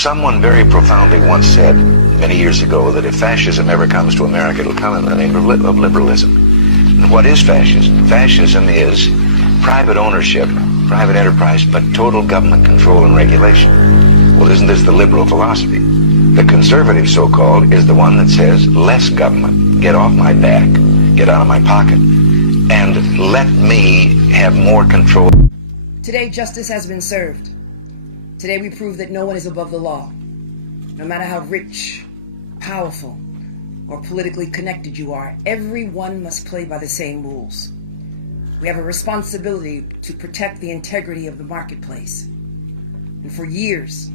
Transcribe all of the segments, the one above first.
Someone very profoundly once said, many years ago, that if fascism ever comes to America, it'll come in the name of liberalism. And what is fascism? Fascism is private ownership, private enterprise, but total government control and regulation. Well, isn't this the liberal philosophy? The conservative, so-called, is the one that says, less government, get off my back, get out of my pocket, and let me have more control. Today, justice has been served. Today, we prove that no one is above the law. No matter how rich, powerful, or politically connected you are, everyone must play by the same rules. We have a responsibility to protect the integrity of the marketplace. And for years,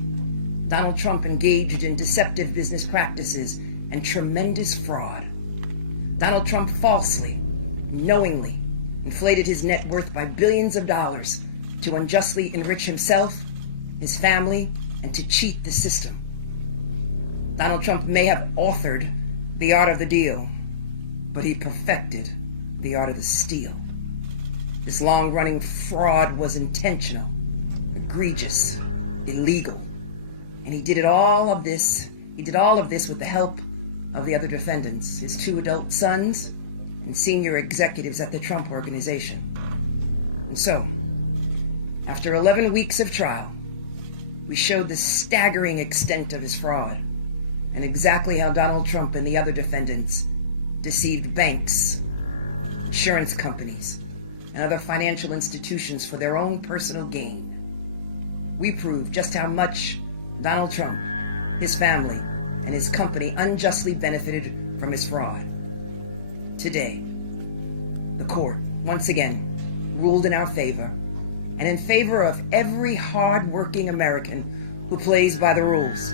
Donald Trump engaged in deceptive business practices and tremendous fraud. Donald Trump falsely, knowingly, inflated his net worth by billions of dollars to unjustly enrich himself, his family, and to cheat the system. Donald Trump may have authored the art of the deal, but he perfected the art of the steal. This long-running fraud was intentional, egregious, illegal, and he did all of this with the help of the other defendants, his 2 adult sons and senior executives at the Trump Organization. And so, after 11 weeks of trial, we showed the staggering extent of his fraud and exactly how Donald Trump and the other defendants deceived banks, insurance companies, and other financial institutions for their own personal gain. We proved just how much Donald Trump, his family, and his company unjustly benefited from his fraud. Today, the court, once again, ruled in our favor, and in favor of every hard-working American who plays by the rules.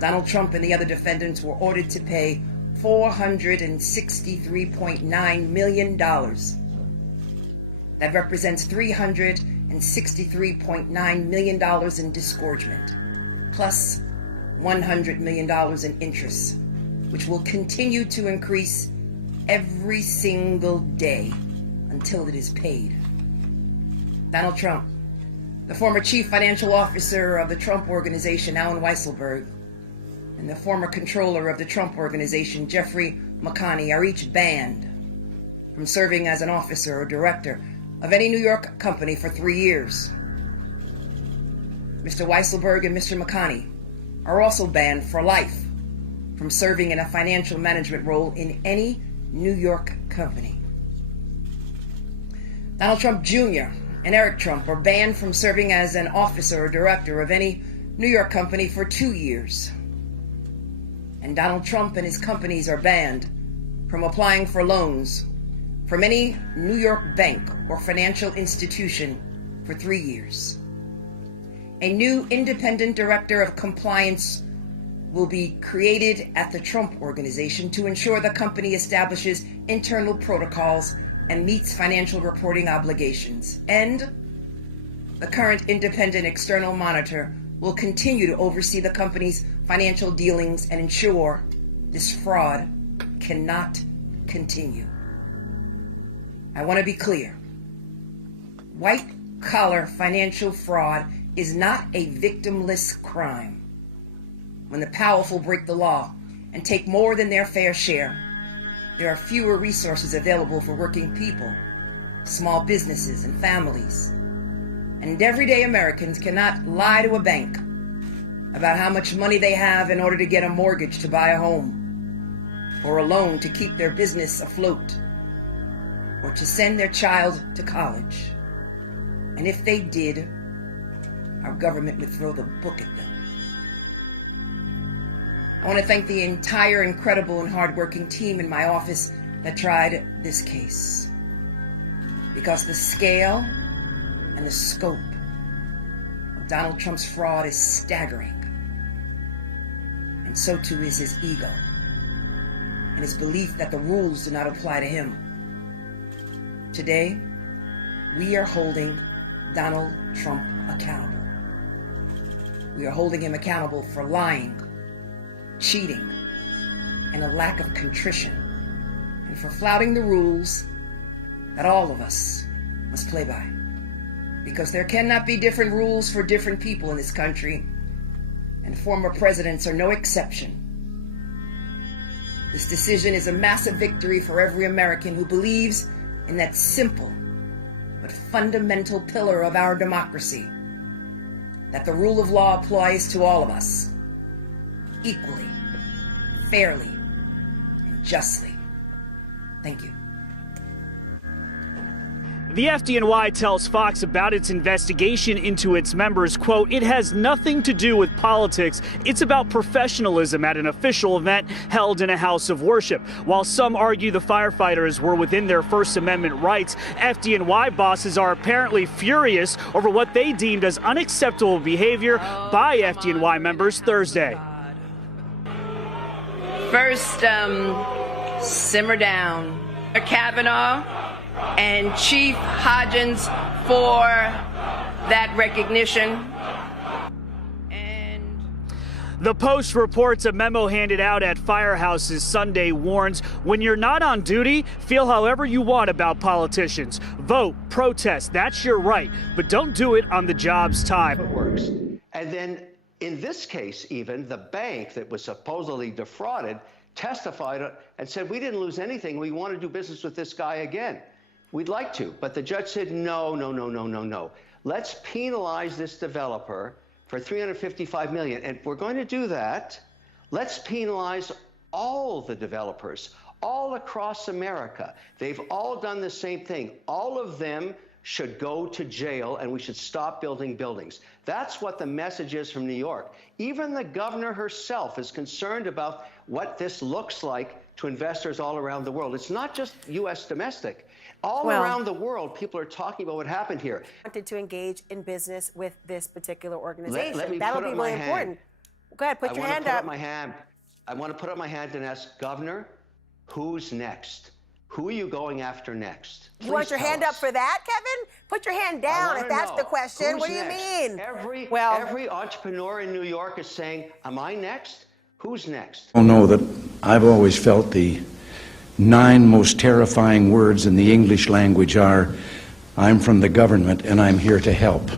Donald Trump and the other defendants were ordered to pay $463.9 million. That represents $363.9 million in disgorgement, plus $100 million in interest, which will continue to increase every single day until it is paid. Donald Trump, the former chief financial officer of the Trump Organization, Alan Weisselberg, and the former controller of the Trump Organization, Jeffrey McConney, are each banned from serving as an officer or director of any New York company for 3 years. Mr. Weisselberg and Mr. McConney are also banned for life from serving in a financial management role in any New York company. Donald Trump Jr. and Eric Trump are banned from serving as an officer or director of any New York company for 2 years. And Donald Trump and his companies are banned from applying for loans from any New York bank or financial institution for 3 years. A new independent director of compliance will be created at the Trump Organization to ensure the company establishes internal protocols and meets financial reporting obligations. And the current independent external monitor will continue to oversee the company's financial dealings and ensure this fraud cannot continue. I want to be clear. White-collar financial fraud is not a victimless crime. When the powerful break the law and take more than their fair share, there are fewer resources available for working people, small businesses, and families. And everyday Americans cannot lie to a bank about how much money they have in order to get a mortgage to buy a home, or a loan to keep their business afloat, or to send their child to college. And if they did, our government would throw the book at them. I want to thank the entire incredible and hardworking team in my office that tried this case, because the scale and the scope of Donald Trump's fraud is staggering. And so too is his ego and his belief that the rules do not apply to him. Today, we are holding Donald Trump accountable. We are holding him accountable for lying, cheating, and a lack of contrition, and for flouting the rules that all of us must play by. Because there cannot be different rules for different people in this country, and former presidents are no exception. This decision is a massive victory for every American who believes in that simple but fundamental pillar of our democracy, that the rule of law applies to all of us, equally, fairly, and justly. Thank you. The FDNY tells Fox about its investigation into its members, quote, "It has nothing to do with politics. It's about professionalism at an official event held in a house of worship." While some argue the firefighters were within their First Amendment rights, FDNY bosses are apparently furious over what they deemed as unacceptable behavior by FDNY members Thursday. First, simmer down. Kavanaugh and Chief Hodgins for that recognition. The Post reports a memo handed out at firehouses Sunday warns, when you're not on duty, feel however you want about politicians. Vote, protest, that's your right, but don't do it on the job's time. It works. And then in this case, even the bank that was supposedly defrauded testified and said, we didn't lose anything. We want to do business with this guy again. We'd like to, but the judge said, no. Let's penalize this developer for $355 million. And if we're going to do that, let's penalize all the developers all across America. They've all done the same thing. All of them should go to jail, and we should stop building buildings. That's what the message is from New York. Even the governor herself is concerned about what this looks like to investors all around the world. It's not just U.S. domestic. All around the world, people are talking about what happened here. Wanted to engage in business with this particular organization. Let me That'll put be up really my important. hand. Go ahead, put your hand up. I want to put up my hand and ask, Governor, who's next? Who are you going after next? You want your hand up for that, Kevin? Put your hand down if that's the question. What do you mean? Every entrepreneur in New York is saying, am I next? Who's next? I know that I've always felt the 9 most terrifying words in the English language are, I'm from the government and I'm here to help.